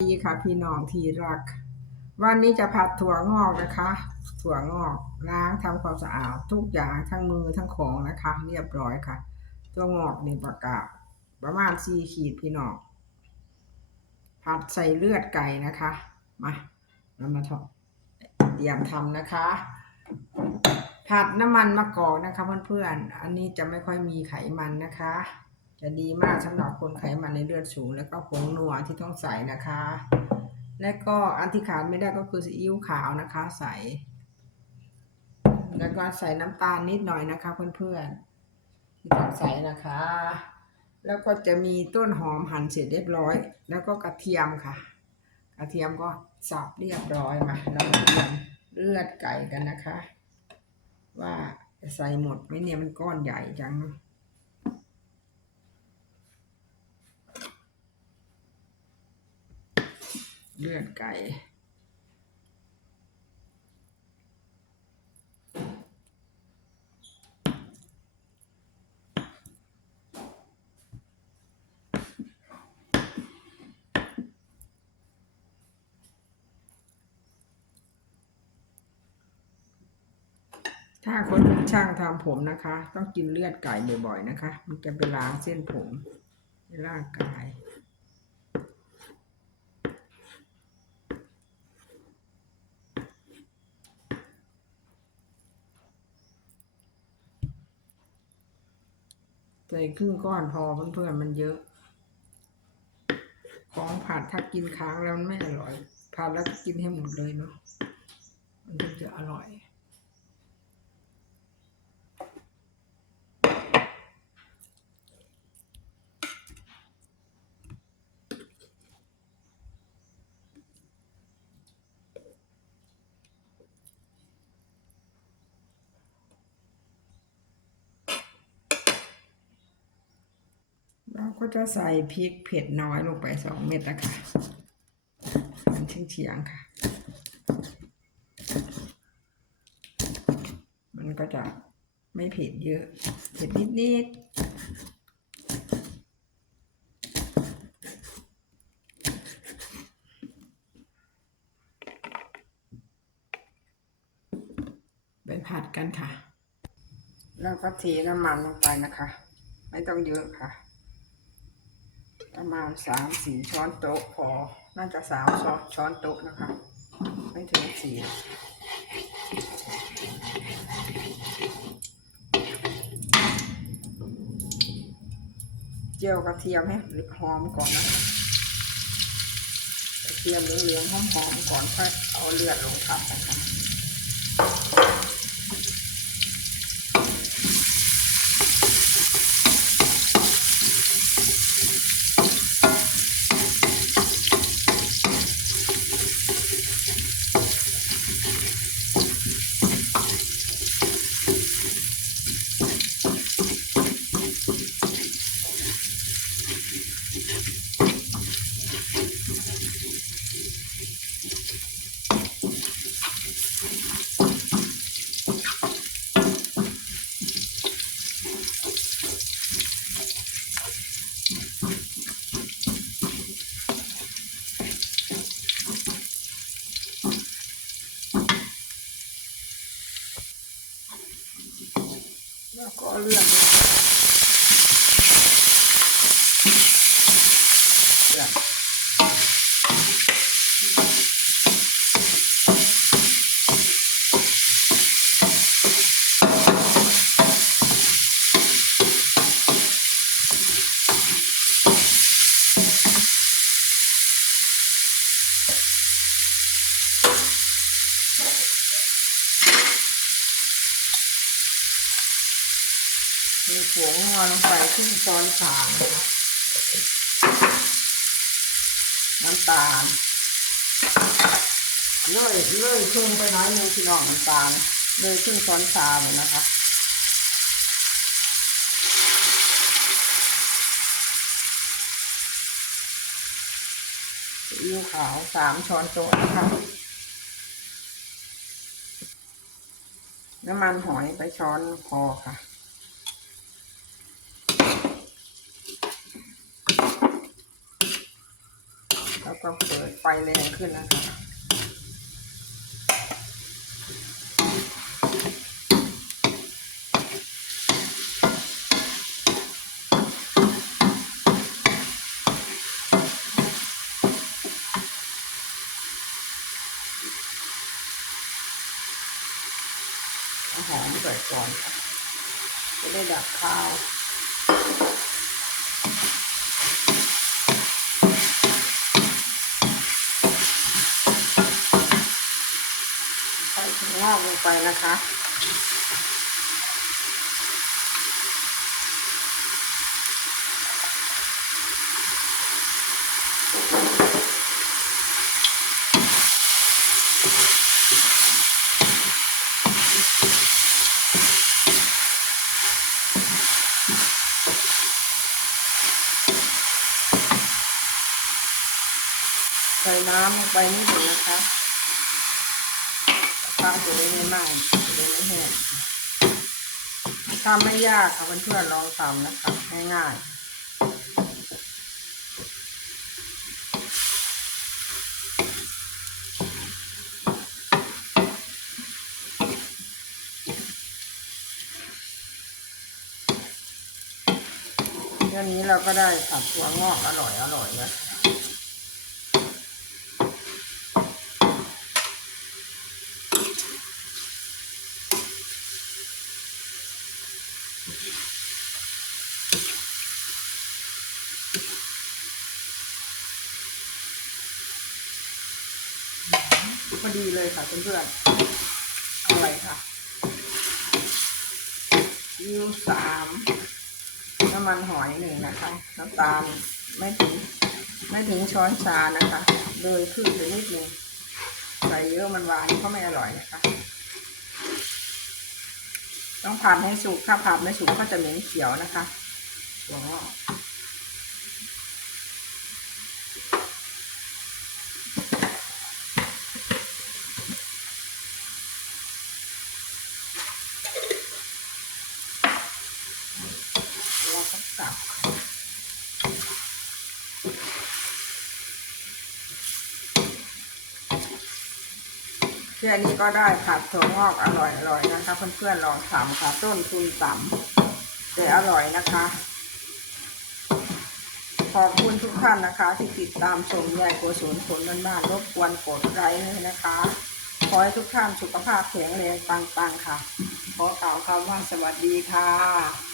ดีค่ะพี่น้องที่รัก วันนี้จะผัดถั่วงอกนะคะ ถั่วงอกล้างทำความสะอาดทุกอย่างทั้งมือทั้งของนะคะ เรียบร้อยค่ะ ตัวงอกนี่ประกาศประมาณสี่ขีดพี่น้องผัดใส่เลือดไก่นะคะมาเรามาทอดเตรียมทำนะคะ ผัดน้ำมันมะกอกนะคะเพื่อนๆอันนี้จะไม่ค่อยมีไขมันนะคะ จะดีมากสำหรับคนไขมันในเลือดสูง แล้วก็ผงนัวที่ต้องใส่นะคะ และก็อันที่ขาดไม่ได้ก็คือซีอิ๊วขาวนะคะ ใส่ แล้วก็ใส่น้ำตาลนิดหน่อยนะคะเพื่อนๆที่ต้องใส่นะคะ แล้วก็จะมีต้นหอมหั่นเสร็จเรียบร้อย แล้วก็กระเทียมค่ะ กระเทียมก็สับเรียบร้อยมาเรามาเตรียมเลือดไก่กันนะคะ ว่าจะใส่หมดไหมเนี่ยมันก้อนใหญ่จัง เลือดไก่ถ้าคนเป็นช่างทำผมนะคะ ต้องกินเลือดไก่บ่อยๆนะคะ มันจะไปล้างเส้นผมในร่างกาย ใส่ครึ่งก้อนพอเพื่อนๆมันเยอะ ของผัดถ้ากินค้างแล้วมันไม่อร่อยผัดแล้วก็กินให้หมดเลยเนาะมันถึงจะอร่อย เราก็จะใส่พริกเผ็ดน้อยลงไปสองเม็ดนะคะมันเฉียงๆค่ะ มันก็จะไม่เผ็ดเยอะ เผ็ดนิดๆไปผัดกันค่ะ แล้วก็เทน้ำมันลงไปนะคะ ไม่ต้องเยอะค่ะ ประมาณสามสี่ช้อนโต๊ะพอ น่าจะสามช้อนช้อนโต๊ะนะคะ ไม่ถึงสี่เจียวกระเทียมให้หอมก่อนนะกระเทียมเหลืองๆหอมๆก่อนค่อยเอาเลือดลงผัดนะคะ แล้วก็เลือดลงเลือด มีผงนัวลงไปครึ่งช้อนชานะคะน้ำตาลเลยเลยครึ่งไปน้อยนึงพี่น้องน้ำตาลเลยครึ่งช้อนชาเลยนะคะซีอิ๊วขาวสามช้อนโต๊ะนะคะน้ำมันหอยไปช้อนพอค่ะ แล้วก็เปิดไฟแรงขึ้นนะคะหอมใส่ก่อนค่ะจะได้ดับข้าว ใส่ถั่ว งไปนะคะ ใส่น้ำลงไปนิดหนึ่งนะคะ ข้าจะได้ไม่ไหม้จะได้ไม่แห้งทำไม่ยากค่ะเพื่อนๆลองทำนะคะง่ายๆแค่นี้เราก็ได้ผัดถั่วงอกอร่อยอร่อยแล้ว พอดีเลยค่ะเพื่อนๆอร่อยค่ะยูสามน้ำมันหอยหนึ่งนะคะน้ำตาลไม่ถึงไม่ถึงช้อนชานะคะโดยครึ่งไปนิดนึงใส่เยอะมันหวานก็ไม่อร่อยนะคะ ต้องผัดให้สุกถ้าผัดไม่สุกก็จะเหม็นเขียวนะคะถั่วงอก เราก็กลับ แค่นี้ก็ได้ผัดถั่วงอกอร่อยๆนะคะ เพื่อนๆลองทำค่ะต้นทุนต่ำแต่อร่อยนะคะ ขอบคุณทุกท่านนะคะ ที่ติดตามชมยายโกศลผลบ้านๆรบกวนกดไลค์ให้นะคะขอให้ทุกท่านสุขภาพแข็งแรงปังๆค่ะ ขอกล่าวคำว่าสวัสดีค่ะ